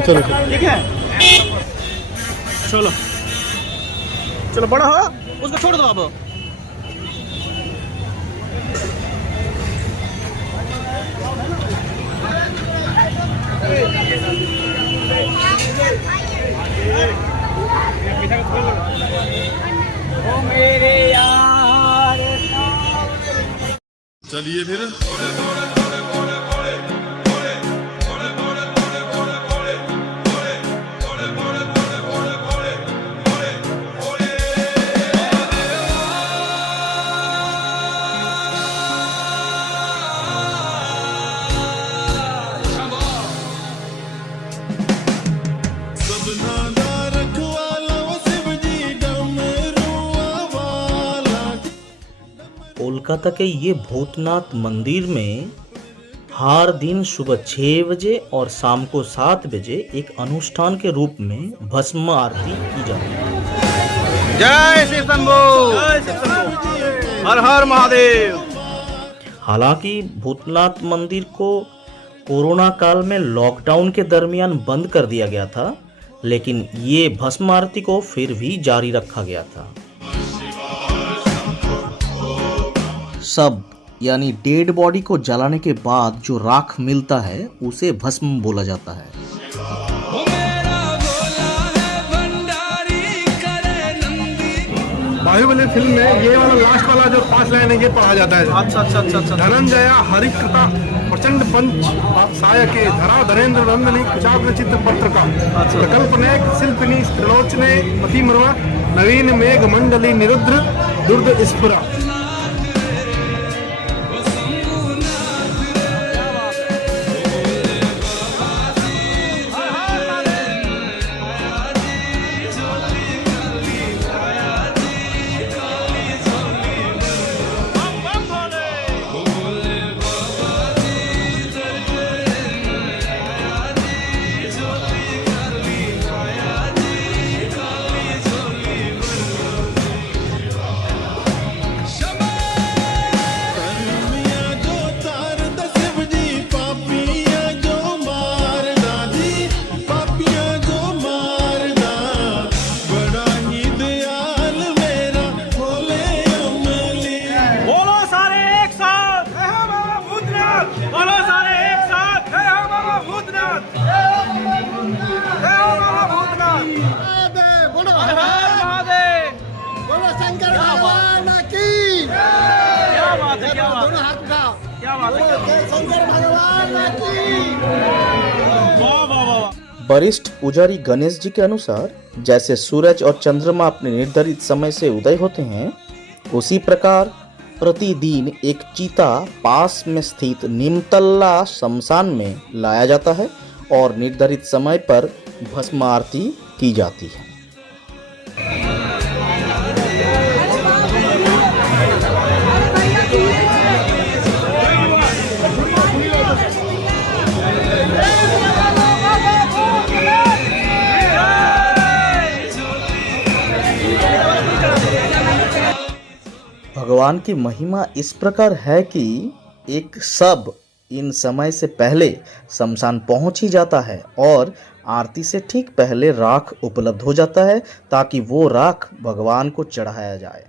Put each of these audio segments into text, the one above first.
चलो ठीक है, चलो चलो बड़ा हो, उसको छोड़ दो अब। ओ मेरे यार, चलिए फिर। कोलकाता के ये भूतनाथ मंदिर में हर दिन सुबह 6 बजे और शाम को 7 बजे एक अनुष्ठान के रूप में भस्म आरती की जाती है। जय श्री शंभू, हर हर महादेव। हालांकि भूतनाथ मंदिर को कोरोना काल में लॉकडाउन के दरमियान बंद कर दिया गया था, लेकिन ये भस्म आरती को फिर भी जारी रखा गया था। सब यानी डेड बॉडी को जलाने के बाद जो राख मिलता है उसे भस्म बोला जाता है। बाहुबली फिल्म में ये वाला लास्ट वाला जो 5 लाइन है ये पढ़ा जाता है। अच्छा अच्छा अच्छा अच्छा। धनंजया हरिकृता प्रचंड पंच साय के धरा धनेन्द्र नंदनी कुचाग्र चित्र पत्र का कल्पनेक शिल्पिनी त्रिलोचने पतिमर्वा नवीन मेघ मंडली निरुद्र दुर्द स्फुरा। वरिष्ठ पुजारी गणेश जी के अनुसार जैसे सूरज और चंद्रमा अपने निर्धारित समय से उदय होते हैं, उसी प्रकार प्रतिदिन एक चीता पास में स्थित निमतल्ला शमशान में लाया जाता है और निर्धारित समय पर भस्म आरती की जाती है। भगवान की महिमा इस प्रकार है कि एक सब इन समय से पहले शमशान पहुंच ही जाता है और आरती से ठीक पहले राख उपलब्ध हो जाता है ताकि वो राख भगवान को चढ़ाया जाए।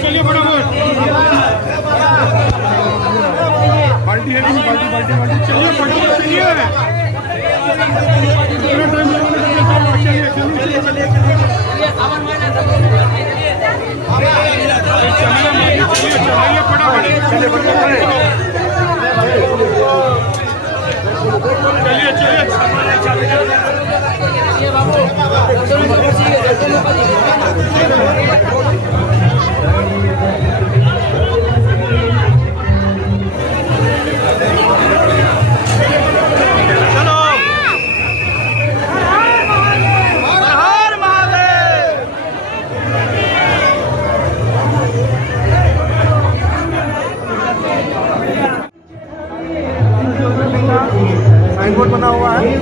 चलिए फटाफट बाल्टी है बाल्टी चलिए फटाफट चलिए। चलो हर हर महादेव। साइन बोर्ड बना हुआ है।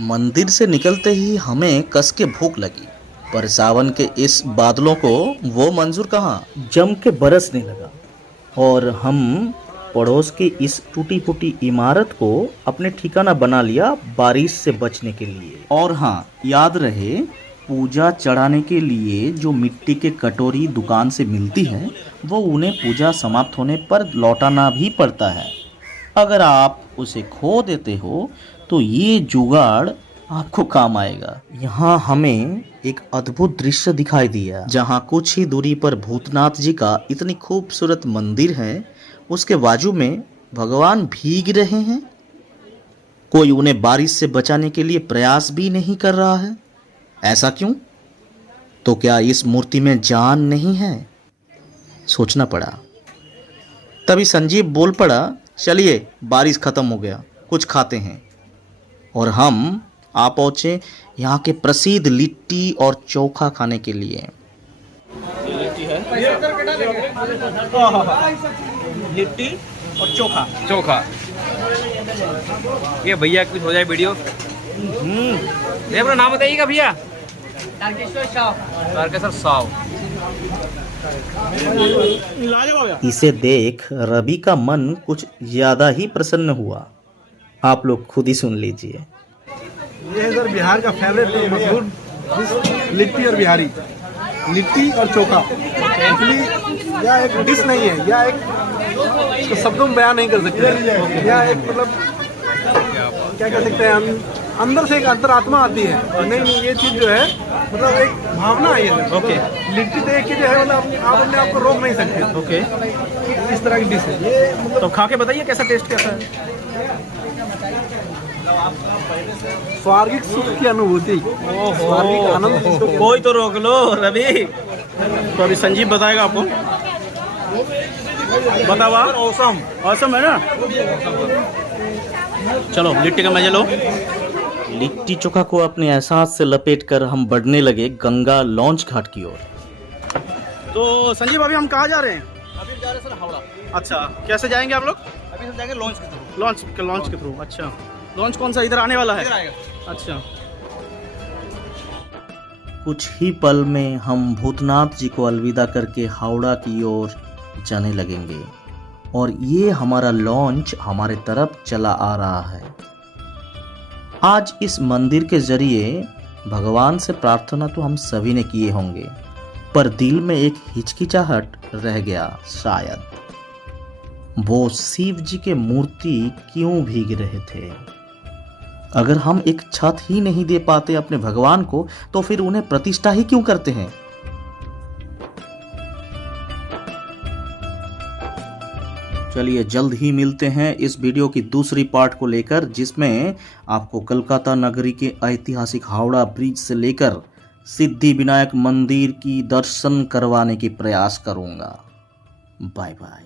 मंदिर से निकलते ही हमें कस के भूख लगी, पर सावन के इस बादलों को वो मंजूर कहाँ, जम के बरसने लगा और हम पड़ोस की इस टूटी फूटी इमारत को अपने ठिकाना बना लिया बारिश से बचने के लिए। और हाँ, याद रहे, पूजा चढ़ाने के लिए जो मिट्टी के कटोरी दुकान से मिलती है वो उन्हें पूजा समाप्त होने पर लौटाना भी पड़ता है। अगर आप उसे खो देते हो तो ये जुगाड़ आपको काम आएगा। यहाँ हमें एक अद्भुत दृश्य दिखाई दिया, जहाँ कुछ ही दूरी पर भूतनाथ जी का इतनी खूबसूरत मंदिर है, उसके बाजू में भगवान भीग रहे हैं। कोई उन्हें बारिश से बचाने के लिए प्रयास भी नहीं कर रहा है। ऐसा क्यों? तो क्या इस मूर्ति में जान नहीं है? सोचना पड़ा। तभी संजीव बोल पड़ा, चलिए बारिश खत्म हो गया, कुछ खाते हैं। और हम आ पहुंचे यहाँ के प्रसिद्ध लिट्टी और चोखा खाने के लिए। लिट्टी और चोखा। चोखा। ये भैया कुछ हो जाए वीडियो। ये अपना नाम बताइएगा भैया। तारकेश्वर साव। इसे देख रवि का मन कुछ ज्यादा ही प्रसन्न हुआ। आप लोग खुद ही सुन लीजिए। ये है सर बिहार का फेवरेट मशहूर डिश, लिट्टी और बिहारी। लिट्टी और चोखा एक्चुअली यह एक डिश नहीं है, यह एक इसको शब्दों में बयान नहीं कर सकते। यह एक मतलब क्या कह सकते हैं, अंदर से एक अंतरात्मा आती है। नहीं, ये चीज़ जो है मतलब एक भावना है ये। ओके। लिट्टी देख के जो है मतलब आप अपने आप को रोक नहीं सकते। ओके। इस तरह की डिश है ये। मतलब तो खा के बताइए कैसा टेस्ट कैसा है। स्वर्गिक सुख की अनुभूति, स्वर्गिक आनंद। कोई तो रोक लो रवि। तो अभी संजीव बताएगा आपको। बतावा। औसम औसम है ना। चलो लिट्टी का मजा लो। लिट्टी चोखा को अपने एहसास से लपेटकर हम बढ़ने लगे गंगा लॉन्च घाट की ओर। तो संजीव अभी हम कहाँ जा रहे हैं? अभी जा रहे सर हावड़ा। अच्छा, कैसे जाएंगे आप लोग? अभी हम जाएंगे लॉन्च के थ्रू। लॉन्च के थ्रू। अच्छा, लॉन्च कौन सा इधर आने वाला है? इधर आएगा। अच्छा। कुछ ही पल में हम भूतनाथ जी को अलविदा करके हावड़ा की ओर जाने लगेंगे और ये हमारा लॉन्च हमारे तरफ चला आ रहा है। आज इस मंदिर के जरिए भगवान से प्रार्थना तो हम सभी ने किए होंगे, पर दिल में एक हिचकिचाहट रह गया। शायद वो शिव जी के मूर्ति क्यों भीग रहे थे? अगर हम एक छत ही नहीं दे पाते अपने भगवान को, तो फिर उन्हें प्रतिष्ठा ही क्यों करते हैं? चलिए जल्द ही मिलते हैं इस वीडियो की दूसरी पार्ट को लेकर, जिसमें आपको कलकत्ता नगरी के ऐतिहासिक हावड़ा ब्रिज से लेकर सिद्धि विनायक मंदिर की दर्शन करवाने की प्रयास करूंगा। Bye bye.